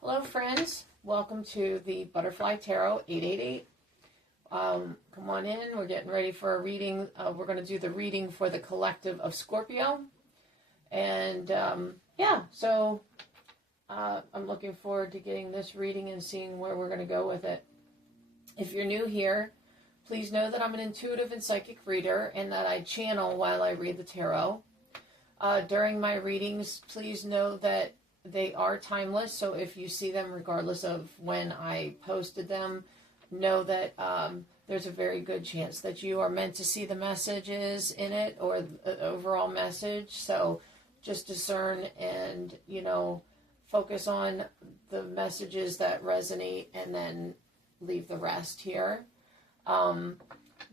Hello friends, welcome to the Butterfly Tarot 888. Come on in, we're getting ready for a reading. We're going to do the reading for the collective of Scorpio. And so I'm looking forward to getting this reading and seeing where we're going to go with it. If you're new here, please know that I'm an intuitive and psychic reader and that I channel while I read the tarot. During my readings, please know that they are timeless, so if you see them regardless of when I posted them, know that there's a very good chance that you are meant to see the messages in it or the overall message. So just discern and, focus on the messages that resonate and then leave the rest here.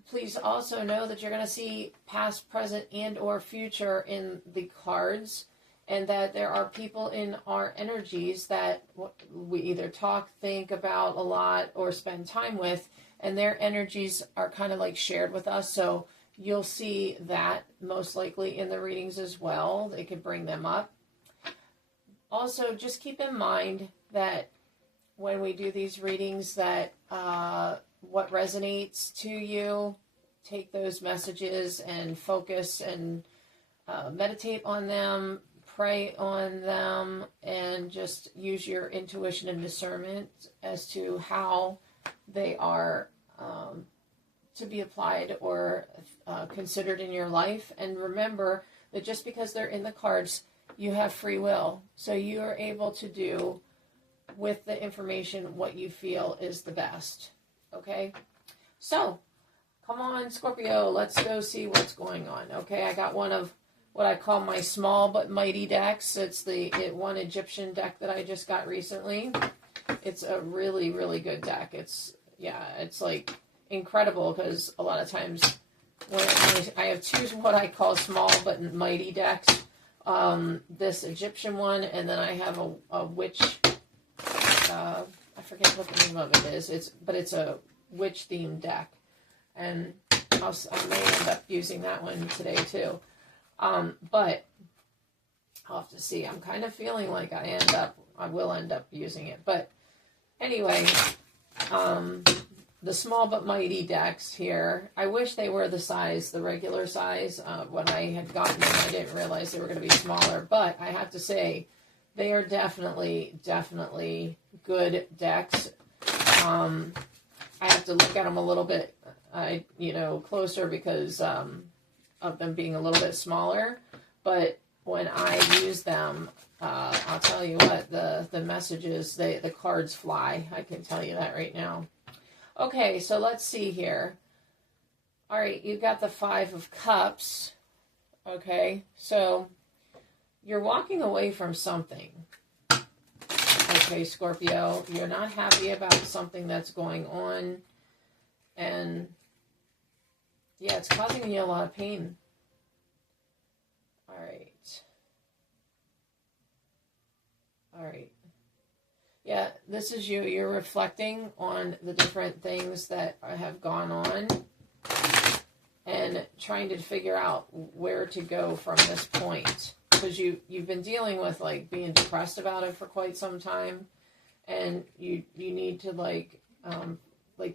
Please also know that you're going to see past, present, and or future in the cards. And that there are people in our energies that we either talk, think about a lot, or spend time with, and their energies are kind of like shared with us. So you'll see that most likely in the readings as well. They could bring them up. Also, just keep in mind that when we do these readings, that what resonates to you, take those messages and focus and meditate on them. Pray on them and just use your intuition and discernment as to how they are to be applied or considered in your life. And remember that just because they're in the cards, you have free will. So you are able to do with the information what you feel is the best. Okay? So, come on, Scorpio, let's go see what's going on. Okay, I got one of what I call my small but mighty decks. It's the one Egyptian deck that I just got recently. It's a really, really good deck. It's like incredible because a lot of times when I have two what I call small but mighty decks. This Egyptian one, and then I have a witch. I forget what the name of it is. It's a witch themed deck, and I may end up using that one today too. But I'll have to see. I'm kind of feeling like I will end up using it. But anyway, the small but mighty decks here, I wish they were the regular size. When I had gotten them, I didn't realize they were going to be smaller. But I have to say, they are definitely good decks. I have to look at them a little bit, closer because, of them being a little bit smaller, but when I use them, I'll tell you what, the messages, the cards fly. I can tell you that right now. Okay, so let's see here. All right, you got the 5 of Cups. Okay, so you're walking away from something. Okay, Scorpio, you're not happy about something that's going on, and yeah, it's causing you a lot of pain. All right. Yeah, this is you. You're reflecting on the different things that have gone on and trying to figure out where to go from this point. Because you've been dealing with, like, being depressed about it for quite some time. And you need to, like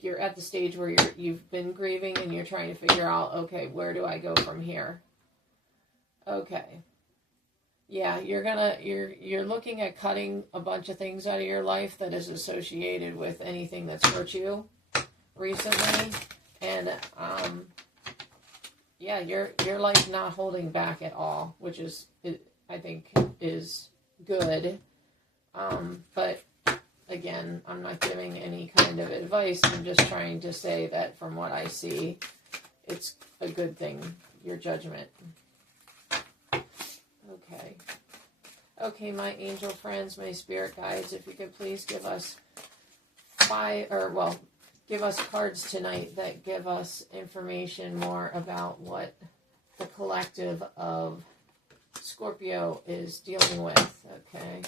you're at the stage where you've been grieving and you're trying to figure out, okay, where do I go from here? Okay. Yeah, you're looking at cutting a bunch of things out of your life that is associated with anything that's hurt you recently. And you're like not holding back at all, which is, I think, is good. But again, I'm not giving any kind of advice. I'm just trying to say that from what I see, it's a good thing, your judgment. Okay, my angel friends, my spirit guides, if you could please give us give us cards tonight that give us information more about what the collective of Scorpio is dealing with. Okay,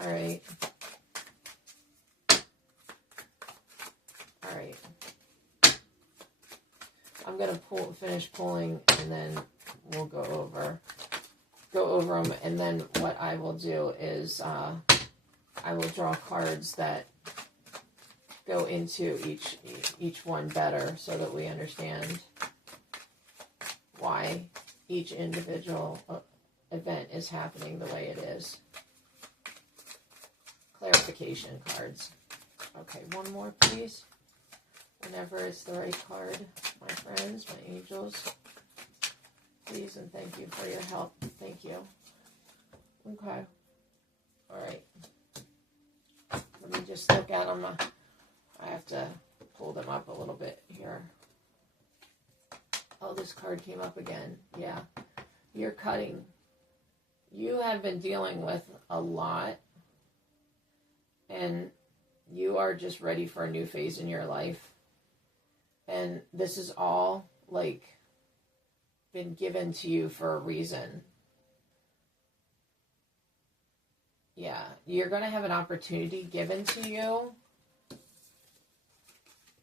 all right. I'm going to finish pulling, and then we'll go over them. And then what I will do is I I will draw cards that go into each one better so that we understand why each individual event is happening the way it is. Clarification cards. Okay, one more, please. Whenever it's the right card, my friends, my angels. Please and thank you for your help. Thank you. Okay. All right. Let me just look at them. I have to pull them up a little bit here. Oh, this card came up again. Yeah. You're cutting. You have been dealing with a lot. And you are just ready for a new phase in your life. And this is all, like, been given to you for a reason. Yeah, you're going to have an opportunity given to you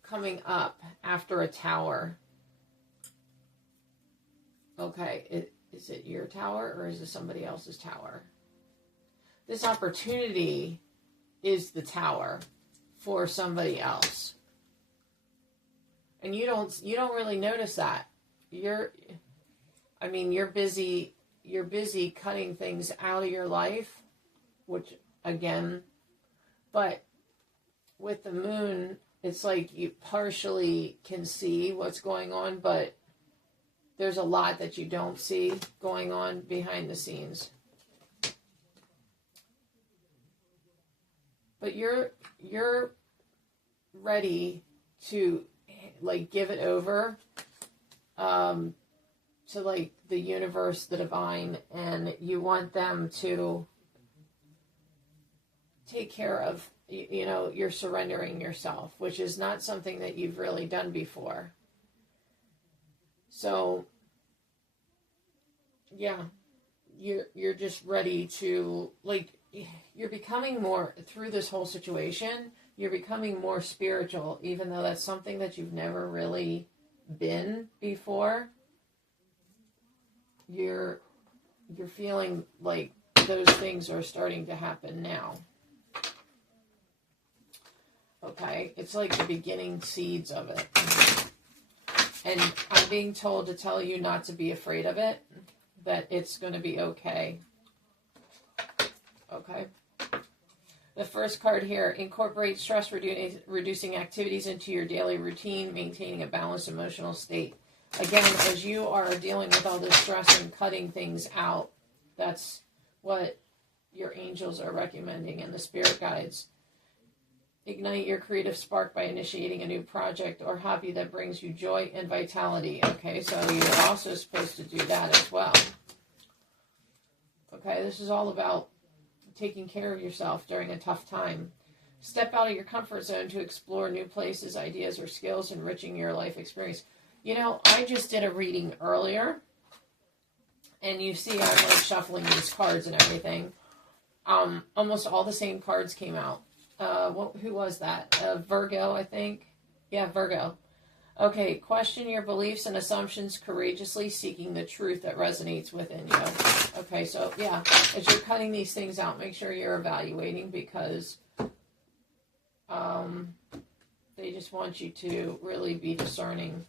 coming up after a tower. Okay, is it your tower or is it somebody else's tower? This opportunity is the tower for somebody else. And you don't really notice that. You're busy cutting things out of your life, which again, but with the moon, it's like you partially can see what's going on, but there's a lot that you don't see going on behind the scenes. But you're ready to, like, give it over to, like, the universe, the divine, and you want them to take care of, you're surrendering yourself, which is not something that you've really done before. So, yeah, you're just ready to, like, you're becoming more, through this whole situation, you're becoming more spiritual, even though that's something that you've never really been before. You're feeling like those things are starting to happen now. Okay, it's like the beginning seeds of it. And I'm being told to tell you not to be afraid of it, that it's going to be okay. Okay. The first card here, incorporate stress reducing activities into your daily routine, maintaining a balanced emotional state. Again, as you are dealing with all this stress and cutting things out, that's what your angels are recommending and the spirit guides. Ignite your creative spark by initiating a new project or hobby that brings you joy and vitality. Okay, so you're also supposed to do that as well. Okay, this is all about taking care of yourself during a tough time. Step out of your comfort zone to explore new places, ideas, or skills, enriching your life experience. I just did a reading earlier, and you see I'm like shuffling these cards and everything. Almost all the same cards came out. Who was that? Virgo, I think. Yeah, Virgo. Okay, question your beliefs and assumptions courageously, seeking the truth that resonates within you. Okay, so yeah, as you're cutting these things out, make sure you're evaluating, because they just want you to really be discerning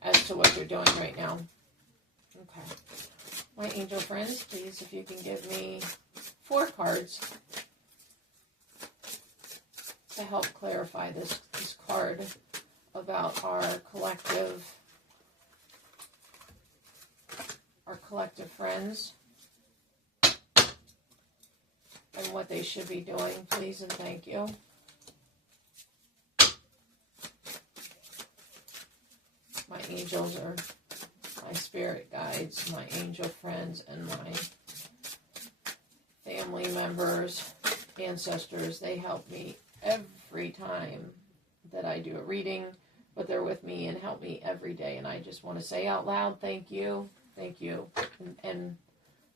as to what you're doing right now. Okay. My angel friends, please, if you can give me 4 cards to help clarify this card about our collective friends and what they should be doing, please and thank you. My angels are my spirit guides, my angel friends, and my family members, ancestors. They help me every time that I do a reading, but they're with me and help me every day. And I just want to say out loud, thank you, and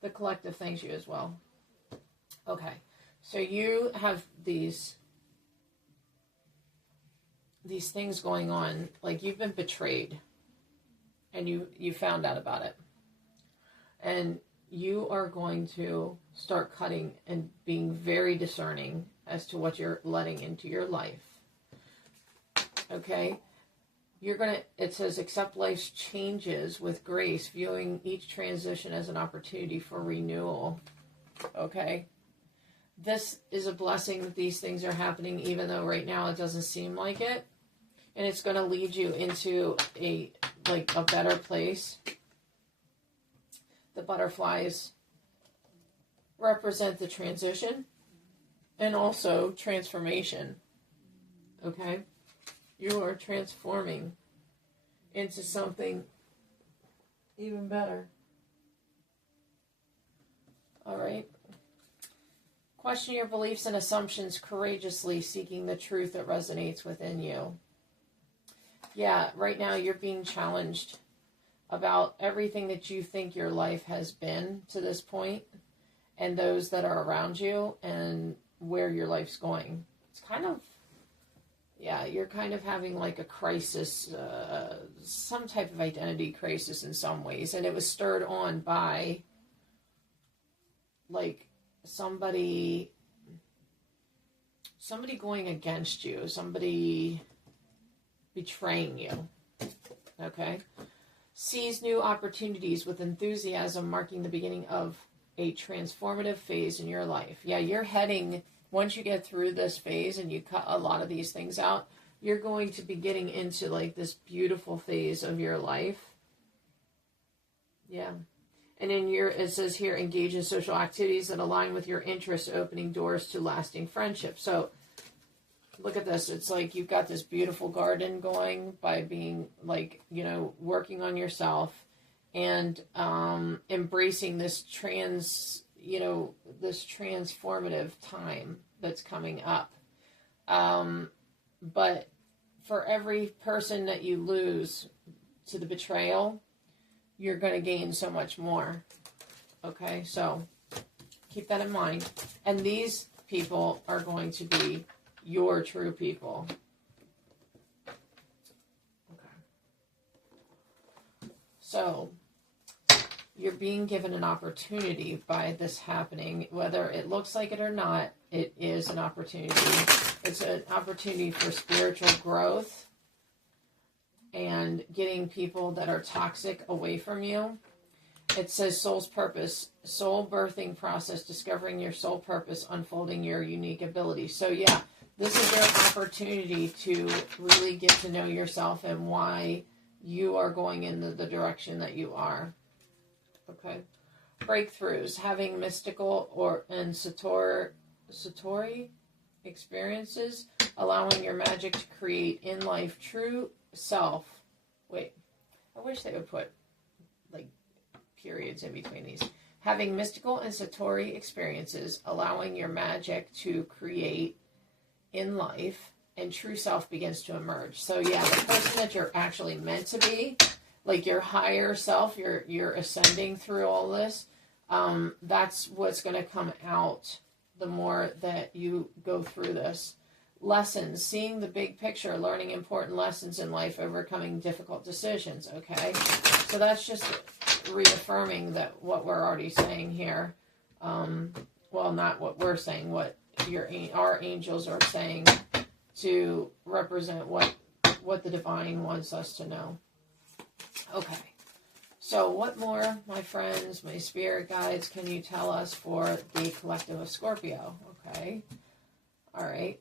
the collective thanks you as well. Okay, so you have these things going on, like you've been betrayed, and you found out about it, and you are going to start cutting and being very discerning as to what you're letting into your life. Okay? It says, accept life's changes with grace, viewing each transition as an opportunity for renewal. Okay? This is a blessing that these things are happening, even though right now it doesn't seem like it. And it's going to lead you into a better place. The butterflies represent the transition and also transformation. Okay? You are transforming into something even better. All right? Question your beliefs and assumptions courageously, seeking the truth that resonates within you. Yeah, right now you're being challenged about everything that you think your life has been to this point, and those that are around you, and where your life's going. It's kind of, you're kind of having like a crisis, some type of identity crisis in some ways, and it was stirred on by like somebody going against you, somebody betraying you. Okay? Seize new opportunities with enthusiasm, marking the beginning of a transformative phase in your life. Yeah, you're heading, once you get through this phase and you cut a lot of these things out, you're going to be getting into like this beautiful phase of your life. Yeah. And it says here, engage in social activities that align with your interests, opening doors to lasting friendships. So look at this. It's like you've got this beautiful garden going by being like, working on yourself and embracing this transformative time that's coming up. But for every person that you lose to the betrayal, you're going to gain so much more. Okay, so keep that in mind. And these people are going to be your true people. Okay. So you're being given an opportunity by this happening. Whether it looks like it or not, it is an opportunity. It's an opportunity for spiritual growth and getting people that are toxic away from you. It says soul's purpose, soul birthing process, discovering your soul purpose, unfolding your unique abilities. So yeah, this is your opportunity to really get to know yourself and why you are going in the direction that you are. Okay. Breakthroughs, having mystical and satori experiences, allowing your magic to create in life true self. Wait, I wish they would put like periods in between these. Having mystical and satori experiences, allowing your magic to create in life, and true self begins to emerge. So yeah, the person that you're actually meant to be, like your higher self, you're ascending through all this, that's what's going to come out the more that you go through this. Lessons, seeing the big picture, learning important lessons in life, overcoming difficult decisions. Okay, so that's just reaffirming that what we're already saying here. Well, not what we're saying, what our angels are saying to represent what the divine wants us to know. Okay, so what more, my friends, my spirit guides, can you tell us for the collective of Scorpio? Okay, all right.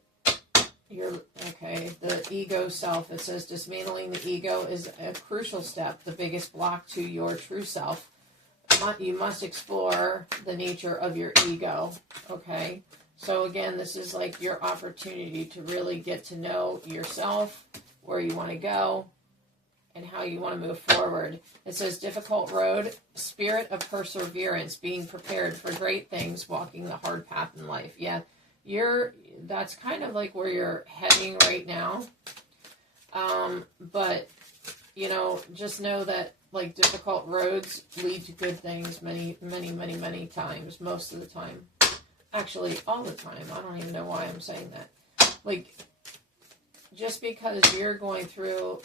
The ego self, it says dismantling the ego is a crucial step, the biggest block to your true self. You must explore the nature of your ego, okay? So again, this is like your opportunity to really get to know yourself, where you want to go, and how you want to move forward. It says difficult road, spirit of perseverance, being prepared for great things, walking the hard path in life. Yeah, that's kind of like where you're heading right now. But, just know that like difficult roads lead to good things many, many, many, many times, most of the time. Actually, all the time. I don't even know why I'm saying that. Like, just because you're going through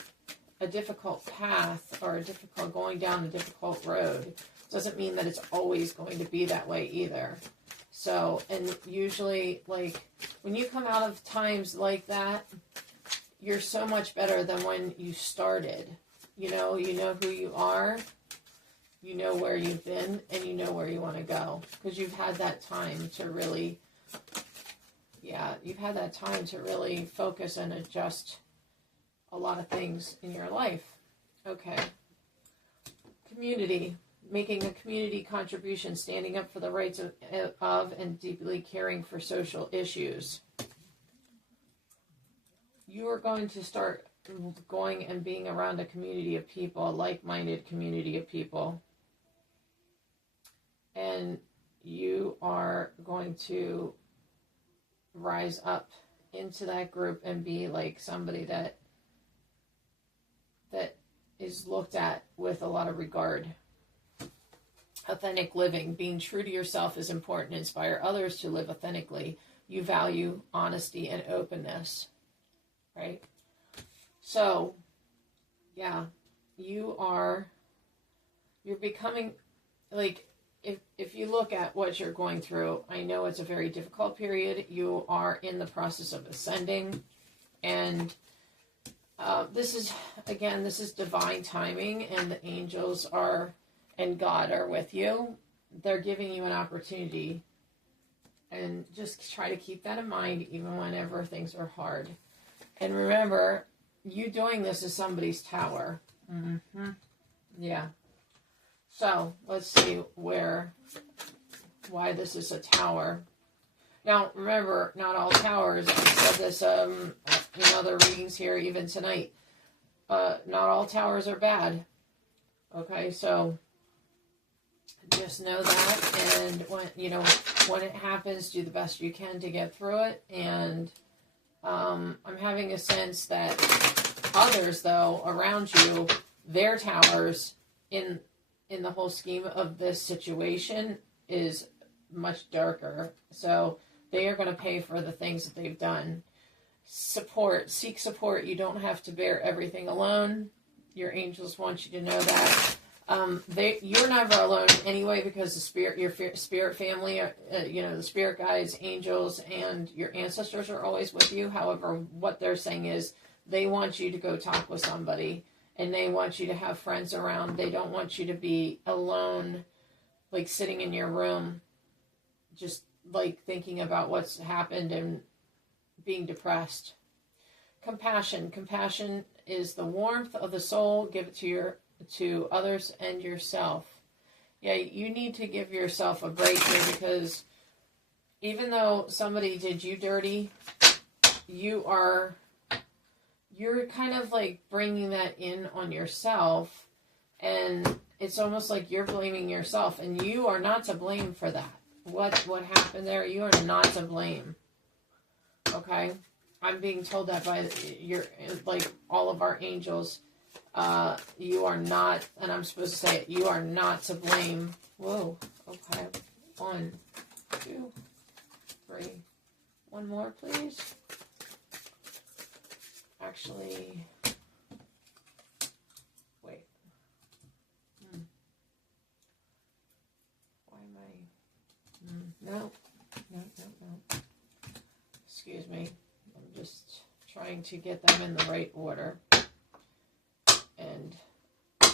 a difficult path or going down a difficult road, doesn't mean that it's always going to be that way either. So, and usually, like, when you come out of times like that, you're so much better than when you started. You know who you are, you know where you've been, and you know where you want to go. Because you've had that time to really, focus and adjust a lot of things in your life. Okay. Community. Making a community contribution, standing up for the rights of and deeply caring for social issues. You are going to start going and being around a community of people, a like-minded community of people. And you are going to rise up into that group and be like somebody that is looked at with a lot of regard. Authentic living, being true to yourself is important. Inspire others to live authentically. You value honesty and openness, right? So, yeah, you're becoming, like, if you look at what you're going through, I know it's a very difficult period. You are in the process of ascending, and this is divine timing, and the angels and God are with you. They're giving you an opportunity. And just try to keep that in mind even whenever things are hard. And remember, you doing this is somebody's tower. Mm-hmm. Yeah. So, let's see why this is a tower. Now, remember, not all towers, I've said this in other readings here, even tonight, not all towers are bad. Okay, so just know that, and when it happens, do the best you can to get through it. And I'm having a sense that others, though, around you, their towers in the whole scheme of this situation is much darker. So they are going to pay for the things that they've done. Seek support. You don't have to bear everything alone. Your angels want you to know that. You're never alone anyway, because your spirit family, the spirit guides, angels, and your ancestors are always with you. However, what they're saying is they want you to go talk with somebody, and they want you to have friends around. They don't want you to be alone, like sitting in your room, just like thinking about what's happened and being depressed. Compassion. Compassion is the warmth of the soul. Give it to others and yourself. Yeah, you need to give yourself a break here, because even though somebody did you dirty, you're kind of like bringing that in on yourself, and it's almost like you're blaming yourself, and you are not to blame for that. What happened there, you are not to blame. Okay? I'm being told that by all of our angels. You are not, and I'm supposed to say it, you are not to blame. Whoa, okay. 1, 2, 3. One more, please. Actually, wait. Why am I? No. Excuse me. I'm just trying to get them in the right order. And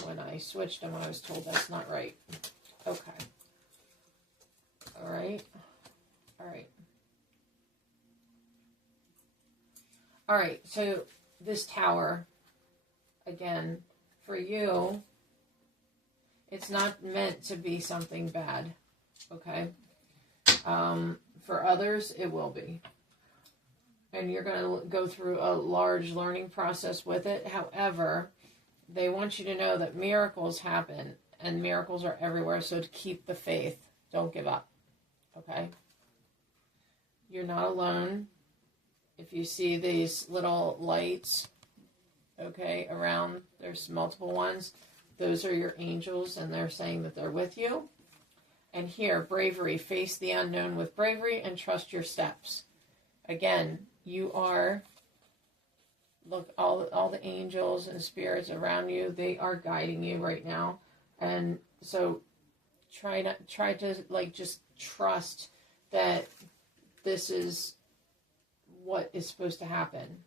when I switched them, I was told that's not right. Okay. All right. All right, so this tower, again, for you, it's not meant to be something bad, okay? For others, it will be. And you're going to go through a large learning process with it. However, they want you to know that miracles happen, and miracles are everywhere, so to keep the faith. Don't give up, okay? You're not alone. If you see these little lights, okay, around, there's multiple ones. Those are your angels, and they're saying that they're with you. And here, bravery. Face the unknown with bravery and trust your steps. Again, you are, look, all the angels and spirits around you, they are guiding you right now. And so try to like just trust that this is what is supposed to happen.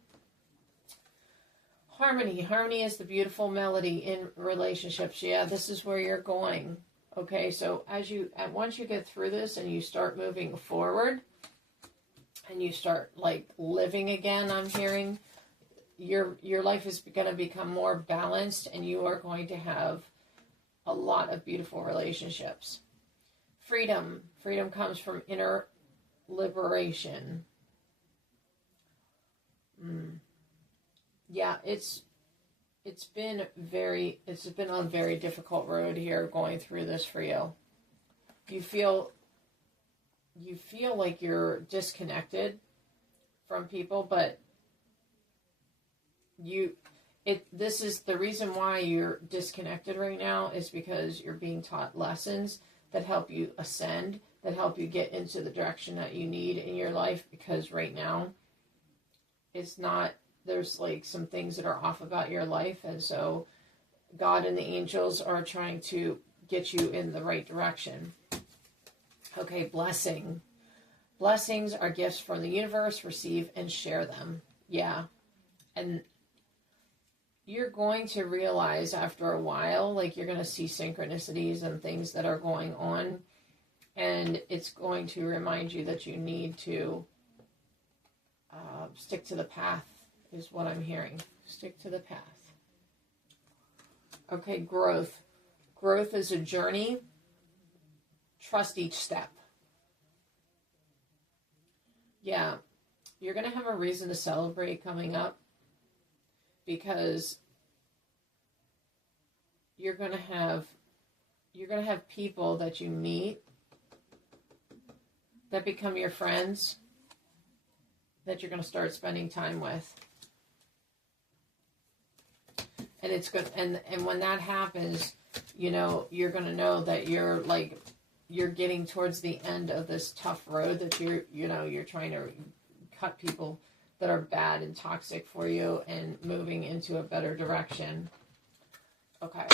Harmony is the beautiful melody in relationships. Yeah, this is where you're going. Okay, so once you get through this and you start moving forward and you start like living again, I'm hearing your life is going to become more balanced, and you are going to have a lot of beautiful relationships. Freedom comes from inner liberation. Yeah, it's been a very difficult road here going through this for you. You feel like you're disconnected from people, but this is the reason why you're disconnected right now, is because you're being taught lessons that help you ascend, that help you get into the direction that you need in your life, because right now there's like some things that are off about your life, and so God and the angels are trying to get you in the right direction. Okay, blessings are gifts from the universe. Receive and share them. Yeah, and you're going to realize after a while, like you're going to see synchronicities and things that are going on, and it's going to remind you that you need to stick to the path, is what I'm hearing. Stick to the path. Okay, growth. Growth is a journey. Trust each step. Yeah, you're going to have a reason to celebrate coming up, because you're going to have people that you meet that become your friends, that you're going to start spending time with. And it's good, and when that happens, you're going to know that you're getting towards the end of this tough road, that you're trying to cut people that are bad and toxic for you and moving into a better direction. Okay.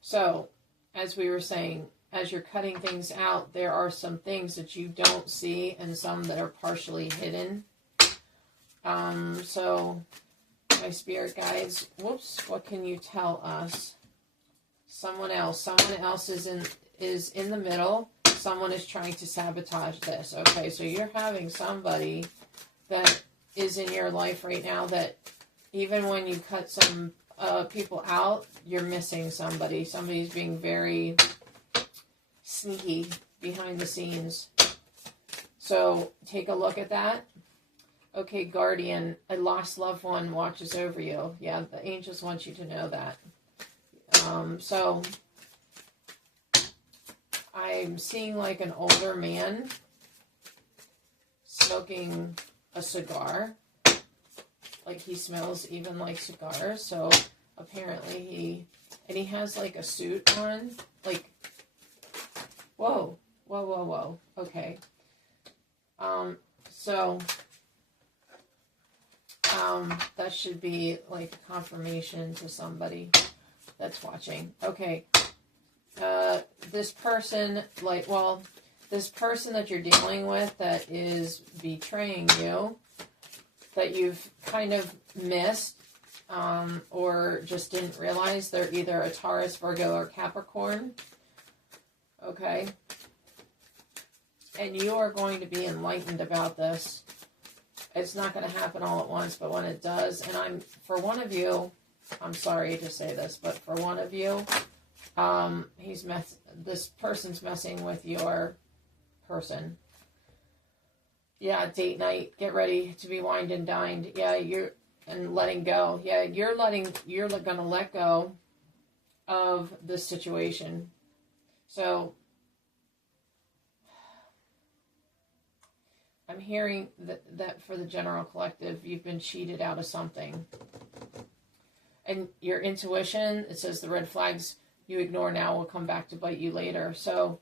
So, as we were saying, as you're cutting things out, there are some things that you don't see and some that are partially hidden. So my spirit guides, what can you tell us? Someone else is in the middle. Someone is trying to sabotage this. Okay, so you're having somebody that is in your life right now that even when you cut some people out, you're missing somebody. Somebody's being very sneaky behind the scenes. So take a look at that. Okay, guardian, a lost loved one watches over you. Yeah, the angels want you to know that. So I'm seeing like an older man smoking a cigar. Like he smells even like cigars. So apparently he has like a suit on. Like, whoa. Okay. So that should be like a confirmation to somebody that's watching. Okay. This person that you're dealing with that is betraying you, that you've kind of missed, or just didn't realize, they're either a Taurus, Virgo, or Capricorn. Okay. And you are going to be enlightened about this. It's not going to happen all at once, but when it does, and for one of you, I'm sorry to say this, but for one of you, this person's messing with your person. Yeah, date night, get ready to be wined and dined. Yeah, and letting go. Yeah, you're going to let go of this situation. So I'm hearing that for the general collective, you've been cheated out of something. And your intuition, it says the red flags you ignore now will come back to bite you later. So,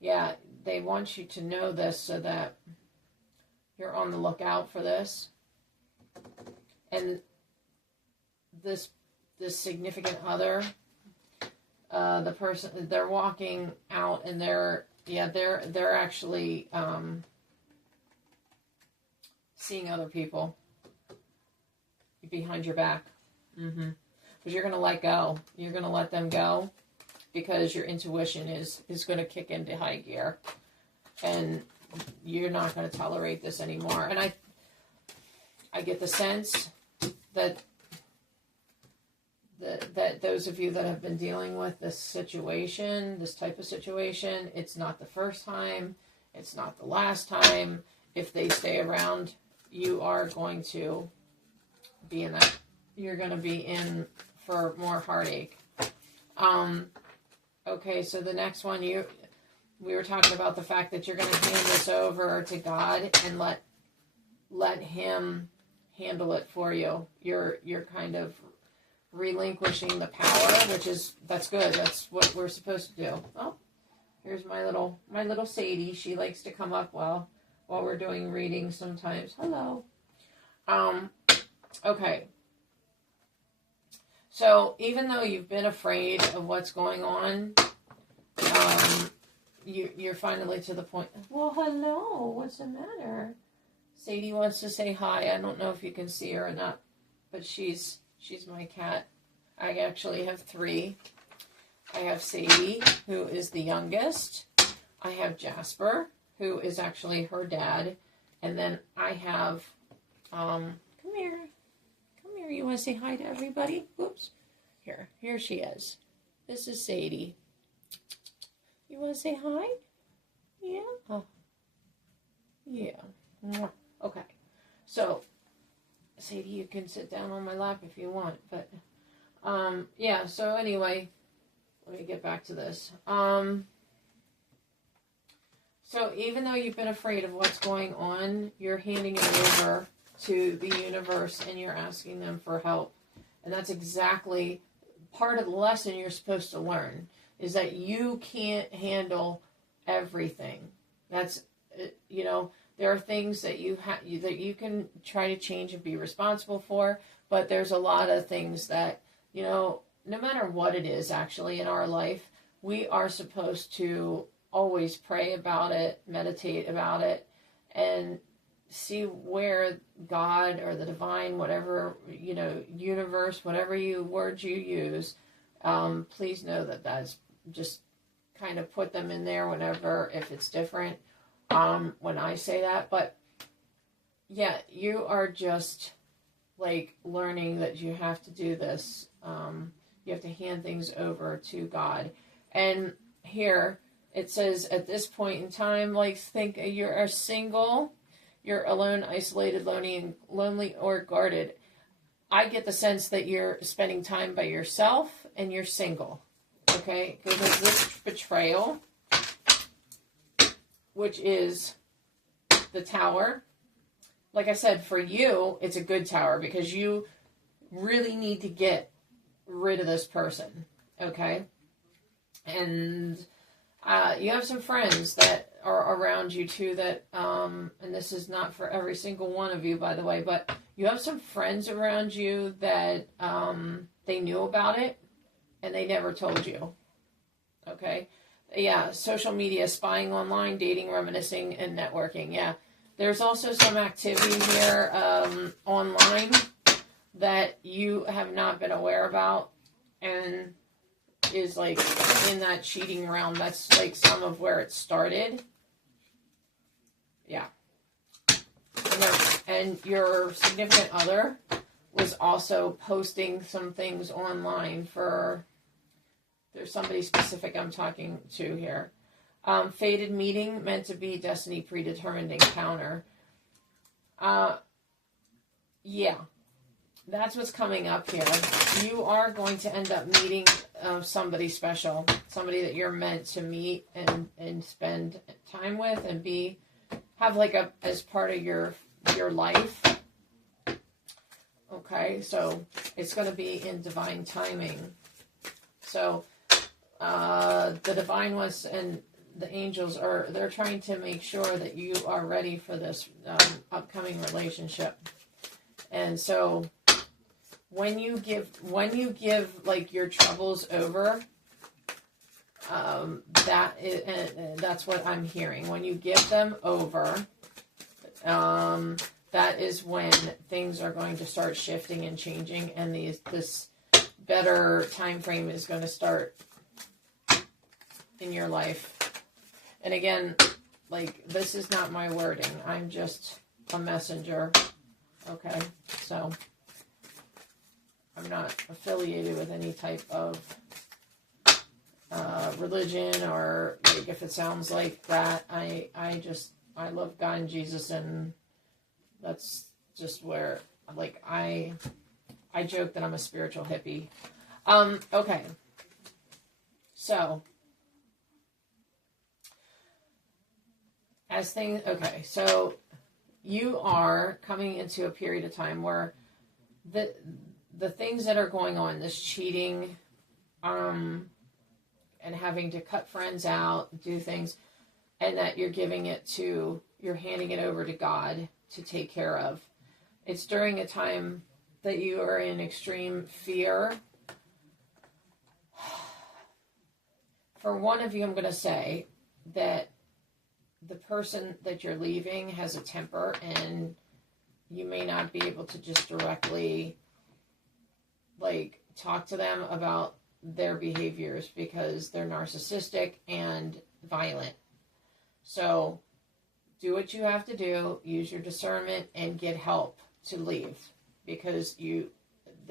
yeah, they want you to know this so that you're on the lookout for this. And this significant other, the person, they're walking out and they're actually seeing other people behind your back. But you're going to let go. You're going to let them go because your intuition is going to kick into high gear. And you're not going to tolerate this anymore. And I get the sense that those of you that have been dealing with this situation, this type of situation, it's not the first time. It's not the last time. If they stay around, you are going to be in that. You're going to be in for more heartache. Okay, so the next one, we were talking about the fact that you're going to hand this over to God and let Him handle it for you. You're kind of relinquishing the power, that's good. That's what we're supposed to do. Oh, here's my little Sadie. She likes to come up while we're doing readings sometimes. Hello. Okay. So even though you've been afraid of what's going on, you're finally to the point. Well, hello. What's the matter? Sadie wants to say hi. I don't know if you can see her or not, but she's my cat. I actually have 3. I have Sadie, who is the youngest. I have Jasper, who is actually her dad, and then I have come here. You want to say hi to everybody? Whoops. Here she is. This is Sadie. You want to say hi? Yeah? Oh. Yeah. Okay. So, Sadie, you can sit down on my lap if you want. But, yeah. So, anyway, let me get back to this. So, even though you've been afraid of what's going on, you're handing it over to the universe and you're asking them for help. And that's exactly part of the lesson you're supposed to learn, is that you can't handle everything. That's, there are things that that you can try to change and be responsible for, but there's a lot of things that, no matter what it is actually in our life, we are supposed to always pray about it, meditate about it, and see where God or the divine, whatever, universe, whatever words you use, please know that that's just kind of put them in there whenever, if it's different, when I say that. But yeah, you are just like learning that you have to do this. You have to hand things over to God. And here it says, at this point in time, like, think you're single, you're alone, isolated, lonely, or guarded. I get the sense that you're spending time by yourself and you're single. Okay? Because this betrayal, which is the Tower. Like I said, for you, it's a good Tower because you really need to get rid of this person. Okay? And you have some friends that are around you too that, and this is not for every single one of you, by the way, but you have some friends around you that they knew about it and they never told you. Okay? Yeah, social media, spying online, dating, reminiscing, and networking. Yeah. There's also some activity here online that you have not been aware about and is like in that cheating realm. That's like some of where it started. Yeah. And your significant other was also posting some things online for, there's somebody specific I'm talking to here. Fated meeting, meant to be destiny, predetermined encounter. Yeah. That's what's coming up here. You are going to end up meeting somebody special, somebody that you're meant to meet and spend time with and have like as part of your life. Okay, so it's going to be in divine timing. So the divine ones and the angels they're trying to make sure that you are ready for this upcoming relationship. And so when you give like your troubles over that's what I'm hearing. When you give them over, that is when things are going to start shifting and changing, and this better time frame is going to start in your life. And again, like, this is not my wording. I'm just a messenger. Okay, so I'm not affiliated with any type of religion, or like, if it sounds like that, I love God and Jesus, and that's just where, like, I joke that I'm a spiritual hippie. Okay, so so you are coming into a period of time where the things that are going on, this cheating, and having to cut friends out, do things, and that you're handing it over to God to take care of. It's during a time that you are in extreme fear. For one of you, I'm going to say that the person that you're leaving has a temper, and you may not be able to just directly, like, talk to them about their behaviors because they're narcissistic and violent. So do what you have to do, use your discernment, and get help to leave, because the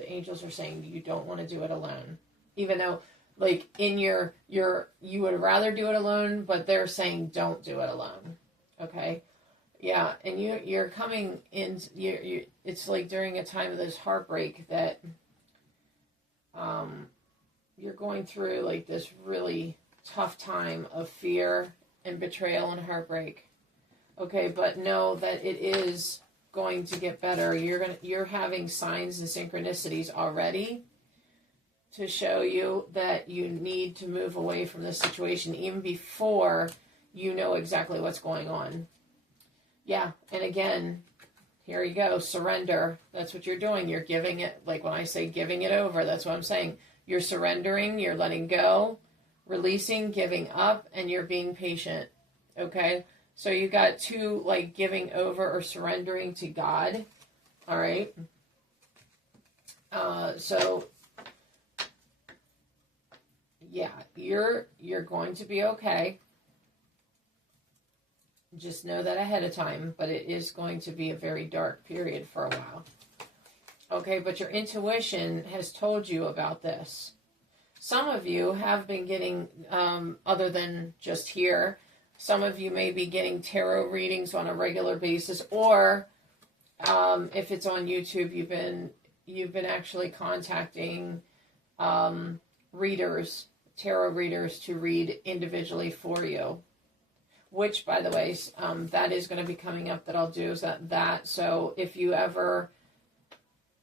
angels are saying you don't want to do it alone, even though, like, in you would rather do it alone, but they're saying don't do it alone. Okay, yeah, and you're coming in. It's like during a time of this heartbreak that you're going through, like, this really tough time of fear and betrayal and heartbreak. Okay, but know that it is going to get better. You're having signs and synchronicities already to show you that you need to move away from this situation even before you know exactly what's going on. Yeah, and again, here you go, surrender. That's what you're doing. You're giving it, like when I say giving it over, that's what I'm saying. You're surrendering, you're letting go, releasing, giving up, and you're being patient. Okay? So you got two, like, giving over or surrendering to God. All right? So yeah, you're going to be okay. Just know that ahead of time, but it is going to be a very dark period for a while. Okay, but your intuition has told you about this. Some of you have been getting, other than just here, some of you may be getting tarot readings on a regular basis, or if it's on YouTube, you've been actually contacting tarot readers to read individually for you. Which, by the way, that is going to be coming up that I'll do is that. So if you ever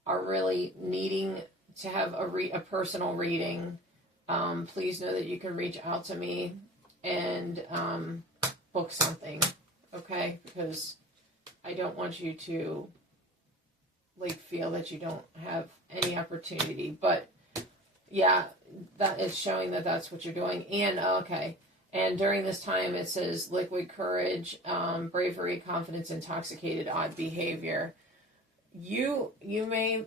are really needing to have a personal reading, please know that you can reach out to me and book something, okay? Because I don't want you to, like, feel that you don't have any opportunity. But yeah, that is showing that that's what you're doing. And okay. And during this time, it says liquid courage, bravery, confidence, intoxicated, odd behavior. You may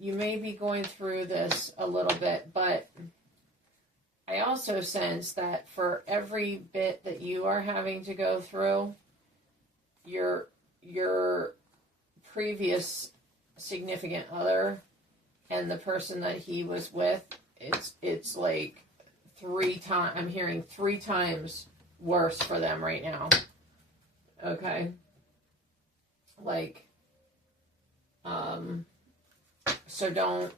be going through this a little bit, but I also sense that for every bit that you are having to go through, your previous significant other and the person that he was with, it's like 3 times, I'm hearing 3 times worse for them right now. Okay? Like, so don't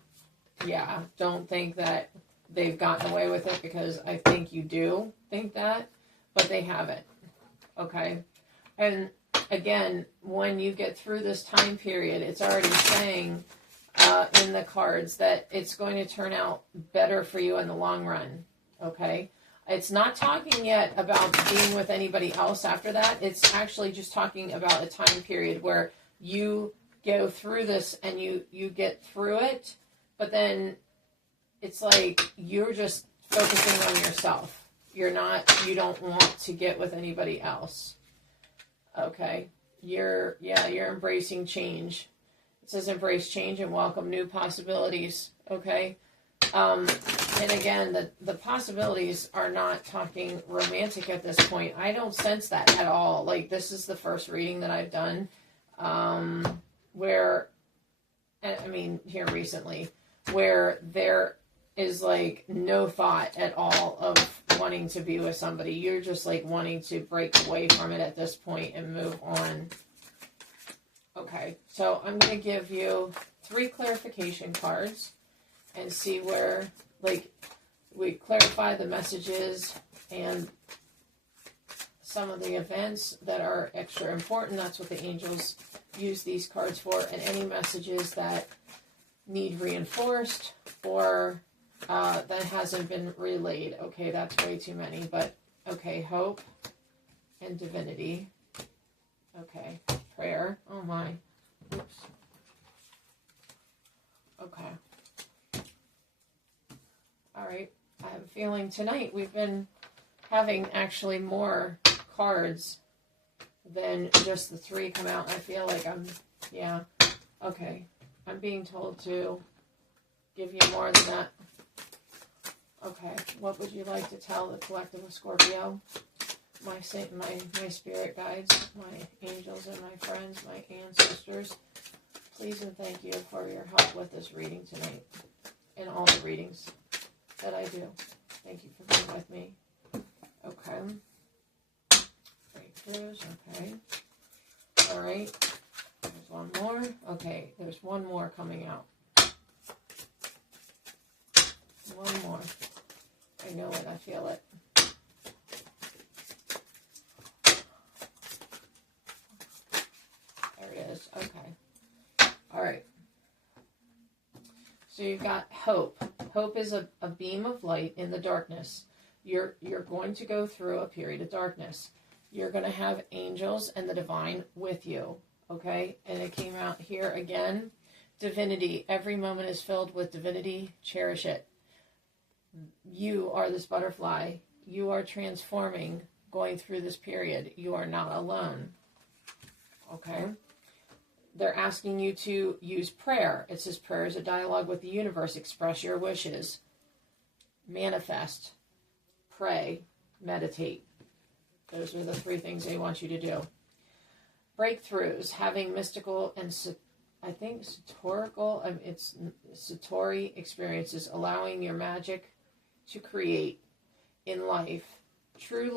think that they've gotten away with it, because I think you do think that, but they haven't. Okay? And again, when you get through this time period, it's already saying in the cards that it's going to turn out better for you in the long run. Okay? It's not talking yet about being with anybody else after that. It's actually just talking about a time period where you go through this and you get through it, but then it's like you're just focusing on yourself. You don't want to get with anybody else. Okay. You're embracing change. It says embrace change and welcome new possibilities. Okay. And again, the possibilities are not talking romantic at this point. I don't sense that at all. Like, this is the first reading that I've done, where, I mean, here recently, where there is like no thought at all of wanting to be with somebody. You're just like wanting to break away from it at this point and move on. Okay, so I'm going to give you 3 clarification cards and see where, like, we clarify the messages and some of the events that are extra important. That's what the angels use these cards for, and any messages that need reinforced or that hasn't been relayed. Okay, that's way too many, but okay, hope and divinity. Okay, prayer. Oh my. Oops. Okay. All right. I have a feeling tonight we've been having actually more cards than just the 3 come out. I feel like yeah. Okay. I'm being told to give you more than that. Okay. What would you like to tell the collective of Scorpio? My spirit guides, my angels and my friends, my ancestors. Please and thank you for your help with this reading tonight and all the readings that I do. Thank you for being with me. Okay. Breakthroughs. Okay. All right. There's one more. Okay. There's one more coming out. One more. I know it. I feel it. There it is. Okay. All right. So you've got hope. Hope is a beam of light in the darkness. You're going to go through a period of darkness. You're going to have angels and the divine with you. Okay? And it came out here again. Divinity. Every moment is filled with divinity. Cherish it. You are this butterfly. You are transforming, going through this period. You are not alone. Okay? They're asking you to use prayer. It says prayer is a dialogue with the universe. Express your wishes. Manifest. Pray. Meditate. Those are the 3 things they want you to do. Breakthroughs. Having mystical and satori experiences. Allowing your magic to create in life. True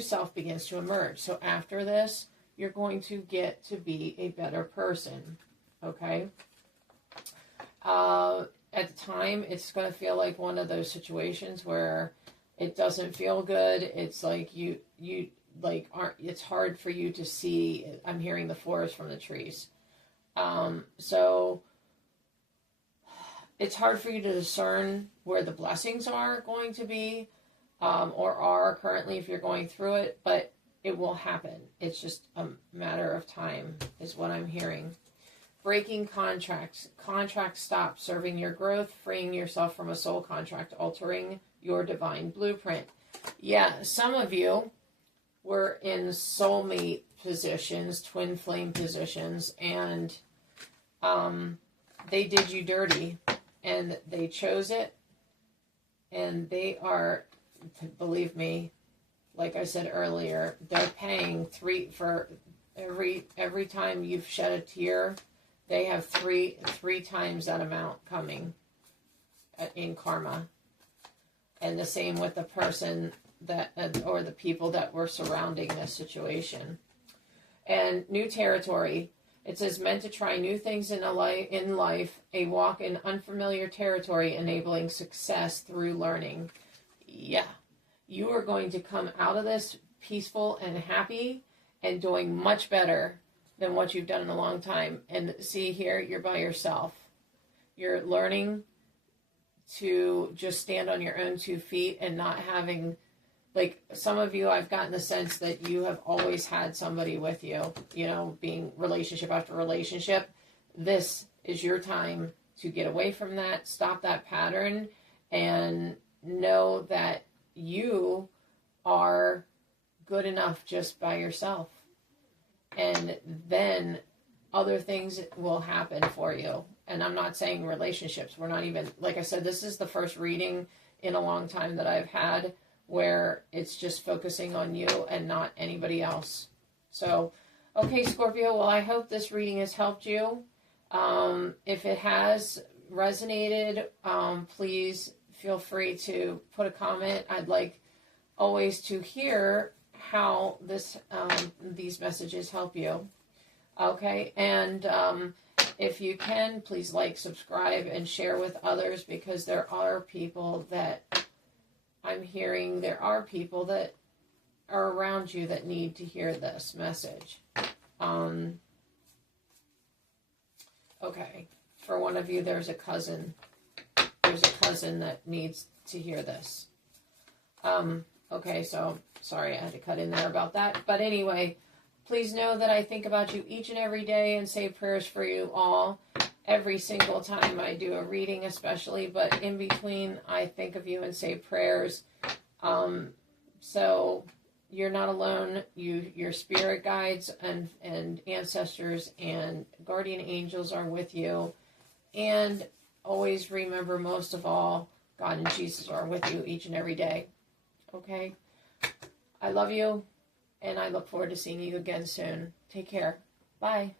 self begins to emerge. So after this, you're going to get to be a better person, okay? At the time, it's going to feel like one of those situations where it doesn't feel good. It's like you like aren't. It's hard for you to see. I'm hearing the forest from the trees, so it's hard for you to discern where the blessings are going to be, or are currently if you're going through it, but it will happen. It's just a matter of time, is what I'm hearing. Breaking contracts. Contracts stop serving your growth, freeing yourself from a soul contract, altering your divine blueprint. Yeah, some of you were in soulmate positions, twin flame positions, and they did you dirty, and they chose it, and they are, believe me, like I said earlier, they're paying 3 for every time you've shed a tear. They have three times that amount coming in karma, and the same with the person that or the people that were surrounding this situation. And new territory. It says meant to try new things in life, a walk in unfamiliar territory, enabling success through learning. Yeah. You are going to come out of this peaceful and happy and doing much better than what you've done in a long time. And see here, you're by yourself. You're learning to just stand on your own 2 feet and not having, like, some of you, I've gotten the sense that you have always had somebody with you, being relationship after relationship. This is your time to get away from that, stop that pattern, and know that you are good enough just by yourself. And then other things will happen for you. And I'm not saying relationships. We're not even, like I said, this is the first reading in a long time that I've had where it's just focusing on you and not anybody else. So, okay, Scorpio, well, I hope this reading has helped you. If it has resonated, please feel free to put a comment. I'd like always to hear how these messages help you. Okay, and if you can, please like, subscribe, and share with others, because there are people that I'm hearing, there are people that are around you that need to hear this message. Okay, for one of you, there's a cousin that needs to hear this. Okay, so sorry I had to cut in there about that. But anyway, please know that I think about you each and every day and say prayers for you all every single time I do a reading, especially. But in between, I think of you and say prayers. So you're not alone. Your spirit guides and ancestors and guardian angels are with you. And always remember, most of all, God and Jesus are with you each and every day. Okay? I love you, and I look forward to seeing you again soon. Take care. Bye.